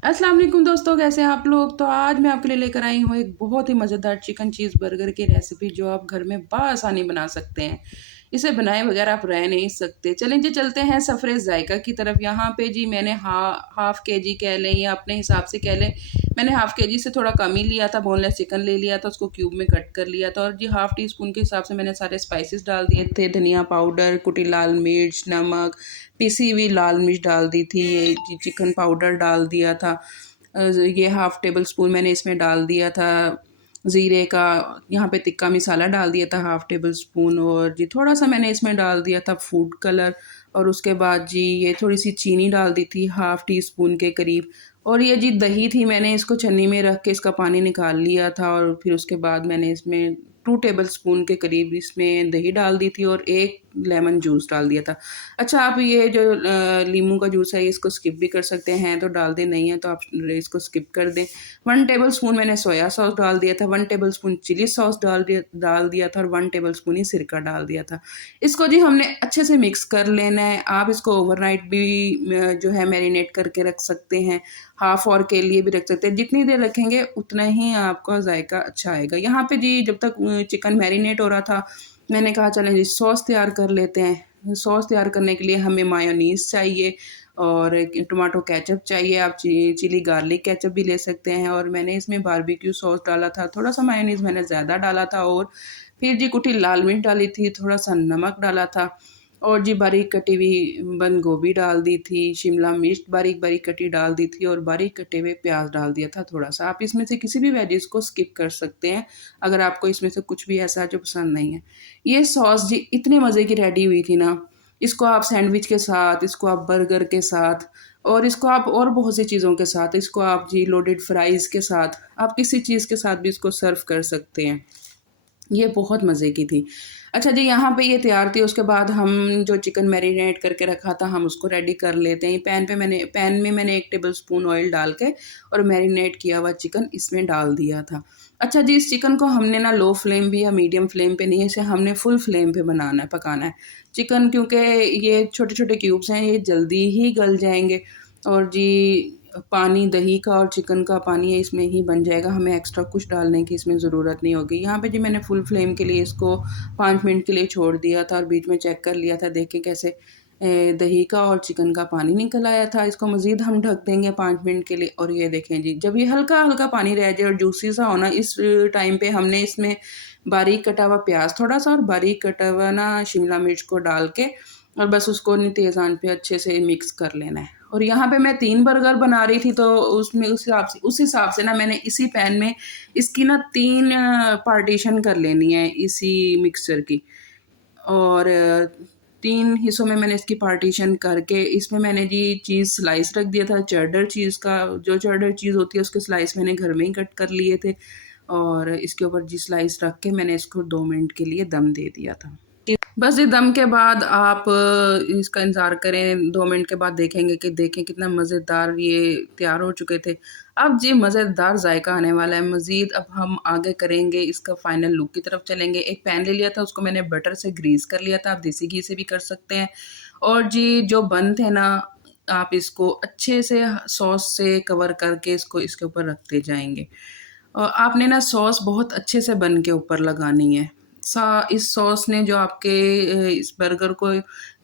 अस्सलाम वालेकुम दोस्तों, कैसे हैं आप लोग। तो आज मैं आपके लिए लेकर आई हूँ एक बहुत ही मज़ेदार चिकन चीज़ बर्गर की रेसिपी जो आप घर में बआसानी बना सकते हैं। इसे बनाए बगैर आप रह नहीं सकते। चलें जी, चलते हैं सफ़रे ज़ायका की तरफ। यहाँ पे जी मैंने हाफ़ के जी कह लें या अपने हिसाब से कह लें, मैंने हाफ़ के जी से थोड़ा कम ही लिया था। बोनलेस चिकन ले लिया था, उसको क्यूब में कट कर लिया था और जी हाफ़ टी स्पून के हिसाब से मैंने सारे स्पाइसेस डाल दिए थे। धनिया पाउडर, कुटी लाल मिर्च, नमक, पिसी हुई लाल मिर्च डाल दी थी, ये चिकन पाउडर डाल दिया था। ये हाफ़ टेबल स्पून मैंने इसमें डाल दिया था ज़ीरे का। यहाँ पे तिक्का मसाला डाल दिया था हाफ़ टेबल स्पून, और जी थोड़ा-सा मैंने इसमें डाल दिया था फूड कलर, और उसके बाद जी ये थोड़ी-सी चीनी डाल दी थी हाफ़ टी स्पून के करीब। और ये जी दही थी, मैंने इसको छन्नी में रख के इसका पानी निकाल लिया था, और फिर उसके बाद मैंने इसमें 2 टेबल स्पून के करीब इसमें दही डाल दी थी और 1 लेमन जूस डाल दिया था। अच्छा, आप ये जो नींबू का जूस है इसको स्किप भी कर सकते हैं, तो डाल दें, नहीं है तो आप इसको स्किप कर दें। 1 टेबल स्पून मैंने सोया सॉस डाल दिया था, 1 टेबल स्पून चिली सॉस डाल दिया था और 1 टेबल स्पून ही सिरका डाल दिया था। इसको जी हमने अच्छे से मिक्स कर लेना है। आप इसको ओवरनाइट भी जो है मैरिनेट करके रख सकते हैं, हाफ़ ऑवर के लिए भी रख सकते हैं। जितनी देर रखेंगे उतना ही आपका जायका अच्छा आएगा। यहाँ पे जी जब तक चिकन मैरिनेट हो रहा था, मैंने कहा चलें जी सॉस तैयार कर लेते हैं। सॉस तैयार करने के लिए हमें मायोनीज़ चाहिए और टोमेटो केचप चाहिए। आप चिली गार्लिक केचप भी ले सकते हैं, और मैंने इसमें बारबेक्यू सॉस डाला था। थोड़ा-सा मायोनीज़ मैंने ज़्यादा डाला था, और फिर जी कुटी लाल मिर्च डाली थी, थोड़ा-सा नमक डाला था, और जी बारीक कटी हुई बंद गोभी डाल दी थी, शिमला मिर्च बारीक-बारीक कटी डाल दी थी, और बारीक कटे हुए प्याज़ डाल दिया था थोड़ा-सा। आप इसमें से किसी भी वेजिज़ को स्किप कर सकते हैं, अगर आपको इसमें से कुछ भी ऐसा है जो पसंद नहीं है। ये सॉस जी इतने मज़े की रेडी हुई थी ना, इसको आप सैंडविच के साथ, इसको आप बर्गर के साथ, और इसको आप और बहुत सी चीज़ों के साथ, इसको आप जी लोडेड फ्राइज़ के साथ, आप किसी चीज़ के साथ भी इसको सर्व कर सकते हैं। ये बहुत मज़े की थी। अच्छा जी, यहाँ पे ये तैयार थी, उसके बाद हम जो चिकन मैरिनेट करके रखा था, हम उसको रेडी कर लेते हैं। पैन में मैंने 1 टेबल स्पून ऑयल डाल के और मैरिनेट किया हुआ चिकन इसमें डाल दिया था। अच्छा जी, इस चिकन को हमने ना लो फ्लेम पे या मीडियम फ्लेम पे नहीं, इसे हमने फुल फ्लेम पे बनाना है, पकाना है। चिकन क्योंकि ये छोटे-छोटे क्यूब्स हैं, ये जल्दी ही गल जाएँगे, और जी पानी दही का और चिकन का पानी है इसमें ही बन जाएगा, हमें एक्स्ट्रा कुछ डालने की इसमें ज़रूरत नहीं होगी। यहाँ पे जी मैंने फुल फ्लेम के लिए इसको 5 मिनट के लिए छोड़ दिया था, और बीच में चेक कर लिया था, देखें कैसे दही का और चिकन का पानी निकल आया था। इसको मज़ीद हम ढक देंगे 5 मिनट के लिए, और ये देखें जी जब ये हल्का-हल्का पानी रह जाए और जूसी सा होना, इस टाइम पे हमने इसमें बारीक कटा हुआ प्याज़ थोड़ा-सा और बारीक कटा हुआ ना शिमला मिर्च को डाल के, और बस उसको नहीं तेज़ आँच पे अच्छे से मिक्स कर लेना है। और यहाँ पे मैं 3 बर्गर बना रही थी, तो उसमें उस हिसाब से ना मैंने इसी पैन में इसकी ना 3 पार्टीशन कर लेनी है इसी मिक्सचर की। और 3 हिस्सों में मैंने इसकी पार्टीशन करके इसमें मैंने जी चीज़ स्लाइस रख दिया था, चेडर चीज़ का, जो चेडर चीज़ होती है उसके स्लाइस मैंने घर में ही कट कर लिए थे, और इसके ऊपर जी स्लाइस रख के मैंने इसको 2 मिनट के लिए दम दे दिया था। बस ये दम के बाद आप इसका इंतज़ार करें, 2 मिनट के बाद देखेंगे कि देखें कितना मज़ेदार ये तैयार हो चुके थे। अब जी मज़ेदार जायका आने वाला है मज़ीद। अब हम आगे करेंगे, इसका फाइनल लुक की तरफ चलेंगे। एक पैन ले लिया था, उसको मैंने बटर से ग्रीस कर लिया था, आप देसी घी से भी कर सकते हैं। और जी जो बन थे ना, आप इसको अच्छे से सॉस से कवर करके इसको इसके ऊपर रखते जाएँगे। आपने ना सॉस बहुत अच्छे से बन के ऊपर लगानी है। इस सॉस ने जो आपके इस बर्गर को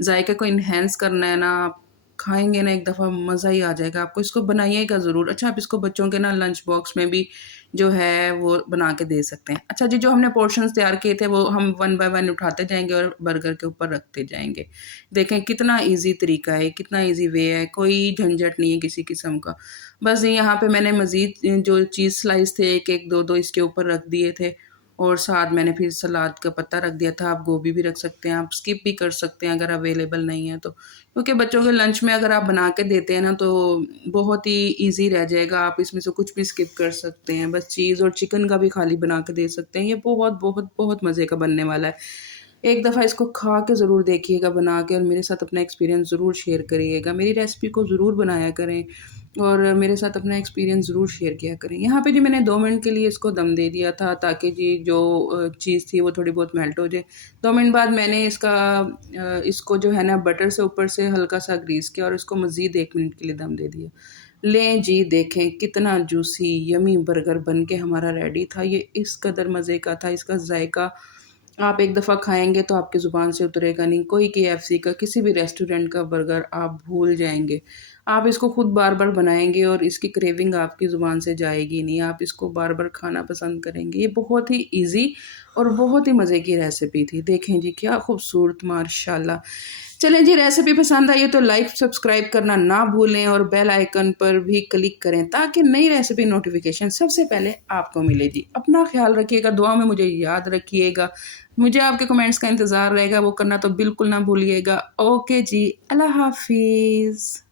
जायके को एनहांस करना है ना, आप खाएँगे ना एक दफ़ा मज़ा ही आ जाएगा आपको। इसको बनाइएगा ज़रूर। अच्छा, आप इसको बच्चों के ना लंच बॉक्स में भी जो है वो बना के दे सकते हैं। अच्छा जी, जो हमने पोर्शंस तैयार किए थे वो हम वन बाय वन उठाते जाएँगे और बर्गर के ऊपर रखते जाएँगे। देखें कितना ईज़ी तरीका है, कितना ईज़ी वे है, कोई झंझट नहीं है किसी किस्म का। बस यहाँ पे मैंने मज़ीद जो चीज़ स्लाइस थे 1-1, 2-2 इसके ऊपर रख दिए थे, और साथ मैंने फिर सलाद का पत्ता रख दिया था। आप गोभी भी रख सकते हैं, आप स्किप भी कर सकते हैं अगर अवेलेबल नहीं है तो। क्योंकि बच्चों के लंच में अगर आप बना के देते हैं ना, तो बहुत ही ईज़ी रह जाएगा, आप इसमें से कुछ भी स्किप कर सकते हैं। बस चीज़ और चिकन का भी खाली बना के दे सकते हैं। ये बहुत, बहुत, बहुत मज़े का बनने वाला है। एक दफ़ा इसको खा के ज़रूर देखिएगा बना के, और मेरे साथ अपना एक्सपीरियंस ज़रूर शेयर करिएगा। मेरी रेसिपी को ज़रूर बनाया करें और मेरे साथ अपना एक्सपीरियंस ज़रूर शेयर किया करें। यहाँ पे जी मैंने 2 मिनट के लिए इसको दम दे दिया था, ताकि जी जो चीज़ थी वो थोड़ी बहुत मेल्ट हो जाए। 2 मिनट बाद मैंने इसको जो है ना बटर से ऊपर से हल्का-सा ग्रीस किया और इसको मज़ीद 1 मिनट के लिए दम दे दिया। लें जी, देखें कितना जूसी यमी बर्गर बन के हमारा रेडी था। ये इस कदर मज़े का था, इसका जायका आप एक दफ़ा खाएँगे तो आपकी ज़ुबान से उतरेगा नहीं। कोई केएफसी का, किसी भी रेस्टोरेंट का बर्गर आप भूल जाएँगे। आप इसको खुद बार-बार बनाएँगे और इसकी क्रेविंग आपकी ज़ुबान से जाएगी नहीं। आप इसको बार-बार खाना पसंद करेंगे। ये बहुत ही ईज़ी और बहुत ही मज़े की रेसिपी थी। देखें जी, क्या खूबसूरत माशाल्लाह। चलें जी, रेसिपी पसंद आई है तो लाइक सब्सक्राइब करना ना भूलें और बेल आइकन पर भी क्लिक करें ताकि नई रेसिपी नोटिफिकेशन सबसे पहले आपको मिले जी। अपना ख्याल रखिएगा, दुआ में मुझे याद रखिएगा। मुझे आपके कमेंट्स का इंतज़ार रहेगा, वो करना तो बिल्कुल ना भूलिएगा। ओके जी, अल्लाह हाफ़िज़।